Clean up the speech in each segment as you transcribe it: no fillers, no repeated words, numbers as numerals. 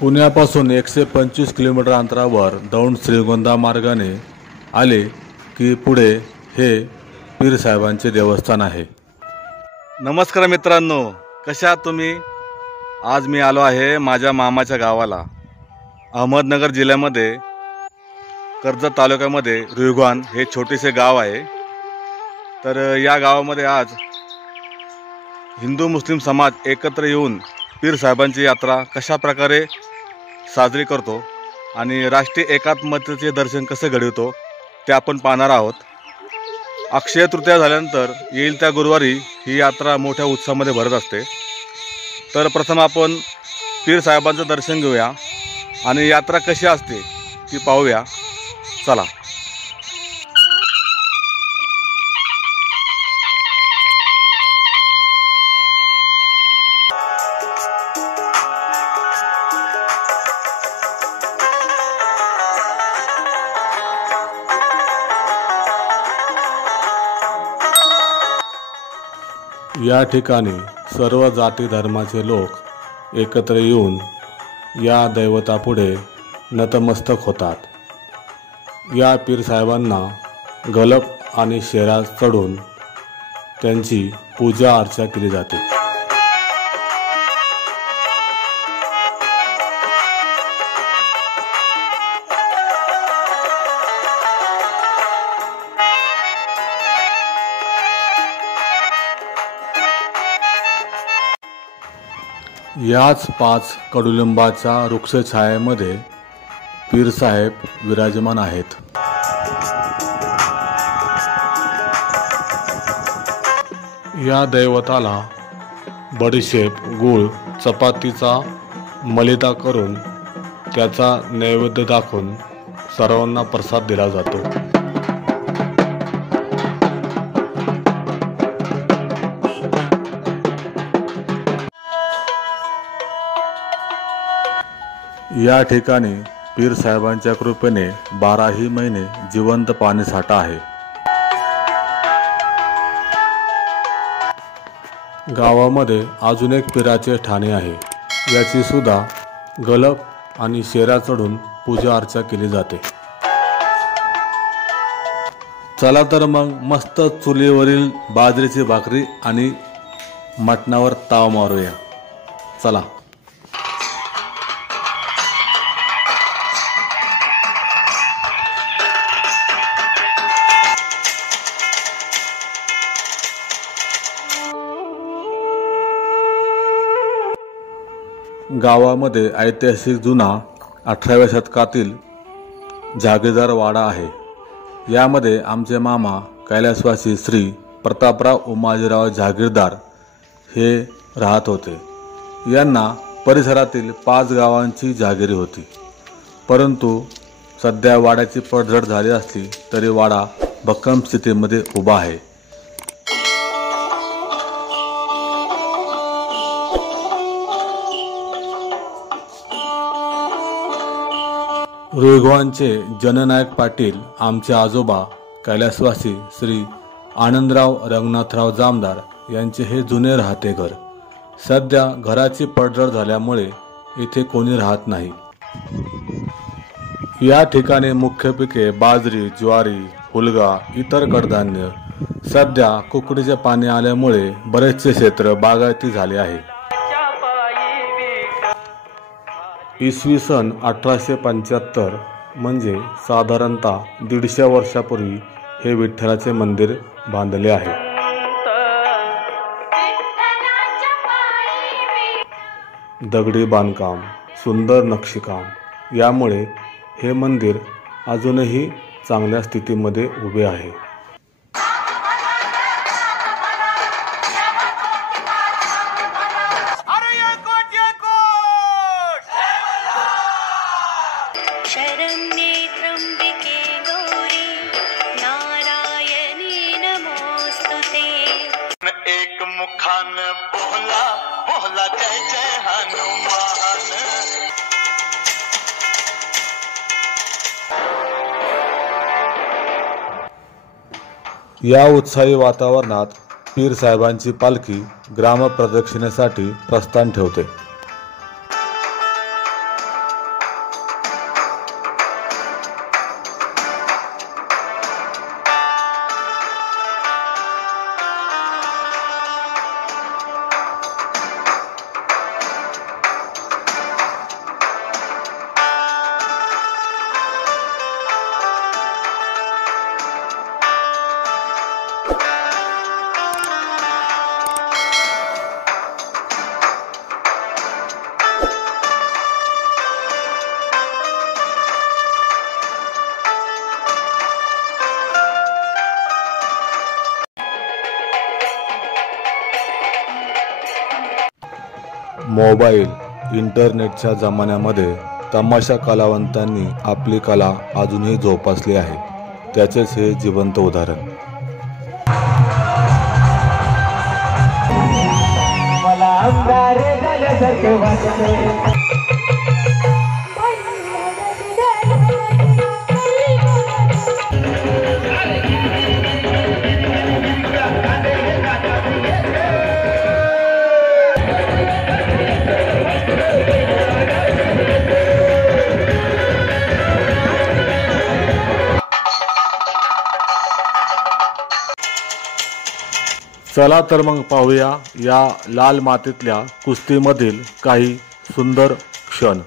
पुण्यापासून 125 kilometre अंतरावर दौंड श्रीगोंदा मार्गाने आले की पुढे हे पीरसाहेबांचे देवस्थान आहे। नमस्कार मित्रांनो, कशा आहात तुम्ही? आज मी आलो आहे माझ्या मामाच्या गावाला। अहमदनगर जिल्ह्यामध्ये कर्जत तालुक्यामध्ये रुईघवान हे छोटेसे गाव आहे। तर या गावामध्ये आज हिंदू मुस्लिम समाज एकत्र येऊन पीरसाहेबांची यात्रा कशा प्रकारे साजरी करतो आणि राष्ट्रीय एकात्मतेचे दर्शन कसे घडवतो ते आपण पाहणार आहोत। अक्षय तृतीया झाल्यानंतर येईल त्या गुरुवारी ही यात्रा मोठ्या उत्साहामध्ये भरत असते। तर प्रथम आपण पीरसाहेबांचं दर्शन घेऊया आणि यात्रा कशी असते ती पाहूया। चला। या ठिकाणी सर्व जाती धर्माचे लोक एकत्र येऊन या दैवतापुढे नतमस्तक होतात। या पीरसाहेबांना गलप आणि शेरा चढून त्यांची पूजा अर्चा केली जाते। याच 5 कडुलिंबाच्या वृक्षछायेमध्ये पीरसाहेब विराजमान आहेत। या दैवताला बडीशेप, गूळ, चपातीचा मलिदा करून त्याचा नैवेद्य दाखवून सर्वांना प्रसाद दिला जातो। या ठिकाणी पीरसाहेबांच्या कृपेने 12ही महिने जिवंत पाणीसाठा आहे। गावामध्ये अजून एक पीराचे ठाणे आहे। याची सुद्धा गलप आणि शेरा चढून पूजा अर्चा केली जाते। चला तर मग मस्त चुलीवरील बाजरीची भाकरी आणि मटणावर ताव मारूया। चला। गावामध्ये ऐतिहासिक जुना 18व्या शतकातील जागीरदार वाडा आहे। यामध्ये आमचे मामा कैलासवासी श्री प्रतापराव उमाजीराव जागीरदार हे राहत होते। यांना परिसरातील 5 गावांची जागिरी होती, परंतु सध्या वाड्याची पडझड झाली असली तरी वाडा भक्कम स्थितीमध्ये उभा आहे। रुईघवानचे जननायक पाटील आमचे आजोबा कैलासवासी श्री आनंदराव रंगनाथराव जामदार यांचे हे जुने राहते घर। सध्या घराची पडझड झाल्यामुळे इथे कोणी राहत नाही। या ठिकाणी मुख्य पिके बाजरी, ज्वारी, हुलगा, इतर कडधान्य। सध्या कुकडीचे पाणी आल्यामुळे बरेचसे क्षेत्र बागायती झाले आहे। इसवी सन 1875 म्हणजे साधारणतः 150 वर्षापूर्वी हे विठ्ठलाचे मंदिर बांधले आहे। दगडी बांधकाम, सुंदर नक्षीकाम यामुळे हे मंदिर अजूनही चांगल्या स्थितीमध्ये उभे आहे। या उत्साही वातावरणात पीरसाहेबांची पालखी ग्रामप्रदक्षिणेसाठी प्रस्थान ठेवते। मोबाईल इंटरनेटच्या जमान्यामध्ये तमाशा कलावंतांनी आपली कला अजूनही जोपासली आहे। त्याचेच हे जिवंत उदाहरण। मला अंगार झाल्यासारखे वाटते। चला तर मग पाहूया या लाल मातीतल्या कुस्तीमधील काही सुंदर क्षण।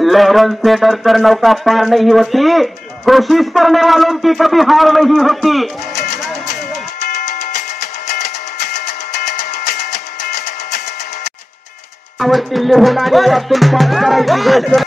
लहरों से डरकर नौका पार नहीं होती, कोशिश करने वालों की कभी हार नहीं होती। आवडती लिहून वाचून पाठ करायची गोष्ट।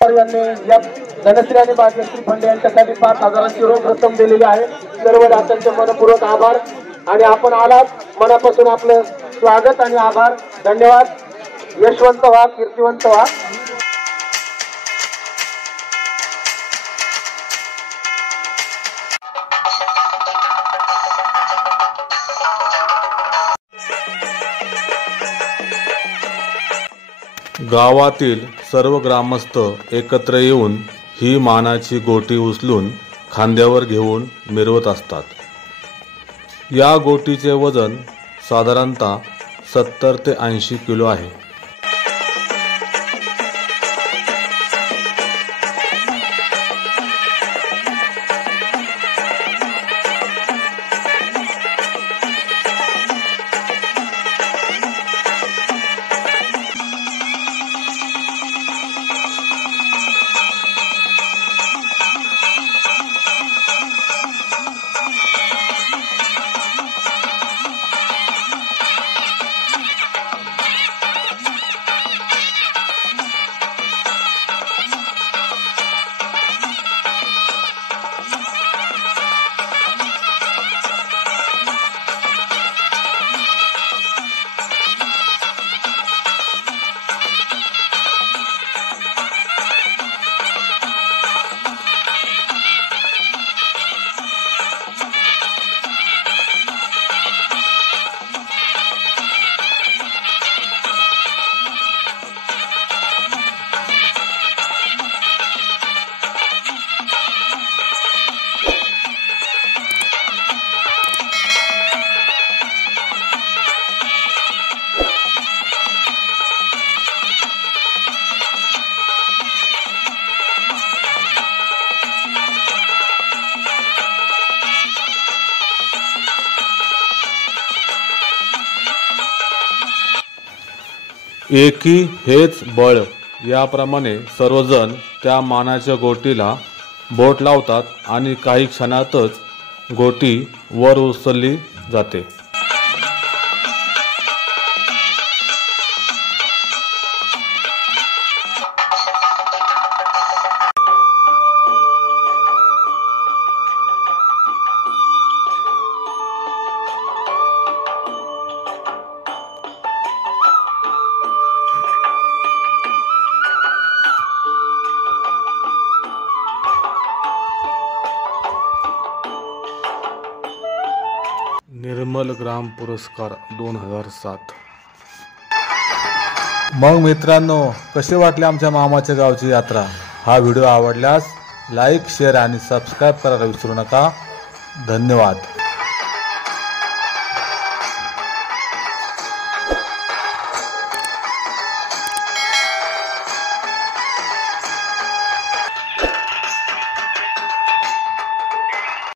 यांनी या धनश्री आणि भाग्यश्री फंड यांच्यासाठी 5,000ची रोख रक्कम दिलेली आहे। सर्व दात्यांचे मनपूर्वक आभार आणि आपण आलात मनापासून आपलं स्वागत आणि आभार। धन्यवाद। यशवंत व्हा, कीर्तिवंत व्हा। गावातील सर्व ग्रामस्थ एकत्र येऊन ही मानाची गोटी उचलून खांद्यावर घेऊन मिरवत असतात। या गोटीचे वजन साधारणतः 70 ते 80 किलो आहे। एकी हेच बळ याप्रमाणे सर्वजण त्या मानाच्या गोटीला बोट लावतात आणि काही क्षणातच गोटी वर उचलली जाते। निर्मल ग्राम पुरस्कार 2007। मग मित्रांनो, कशी वाटली आमच्या मामाच्या गावची यात्रा? हा व्हिडिओ आवडल्यास लाईक शेअर आणि सबस्क्राईब करायला विसरू नका. धन्यवाद.